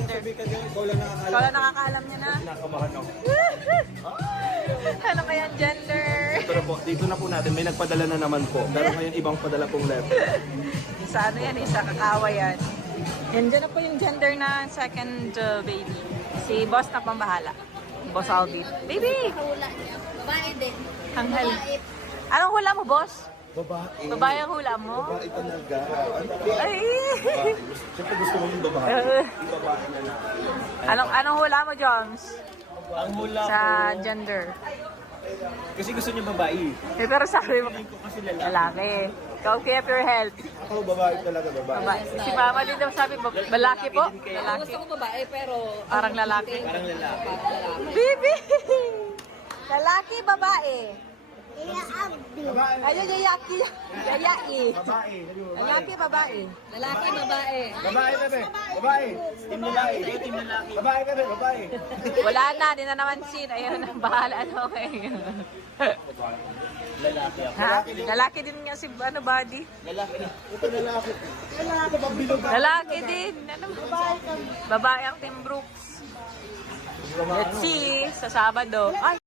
gender. Ikaw lang nakakaalam. Ikaw lang nakakaalam niya na. Nakabahan ako. Ano kaya ang gender? Pero po, dito na po natin. May nagpadala na naman po. Pero ngayon ibang padala pong letter. Isa ano yan, isa kakawa yan. Yan dyan na po yung gender na second baby. Si boss na pambahala. Boss Alvin. Baby! Hula niya. Babae din. Hanghal. Babae. Anong hula mo, boss? Babae. Babae ang hula mo? Babae talaga. Ay! Babae. Siyempre gusto mo yung babae. Yung babae na lang. Anong hula mo, Joms? Ang hula Sa gender. Kasi gusto niya babae. Eh, pero sabi mo, Ko kasi lalaki. lalaki. Ikaw, keep your health. Ako babae talaga, babae. Babae. Si mama din daw sabi, lalaki po? Lalaki. Gusto ko babae pero Parang lalaki. Parang lalaki. Bibi! Lalaki, babae. Babae. Ayun, yayaki. Yayaki. Babae. Lalaki, babae. lalaki, babae. Babae, bebe. Babae. Team lalaki. Team lalaki. Babae, bebe. Babae. Wala na, di na naman sin. Ayun, bahala na okay. Lalaki ako. Ha? Lalaki din nga si ano, body. Lalaki. Ito lalaki. Lalaki pag bilog. Lalaki din. Ano? Babae ang Team Brooks. Let's see, sa Sabado. Ay!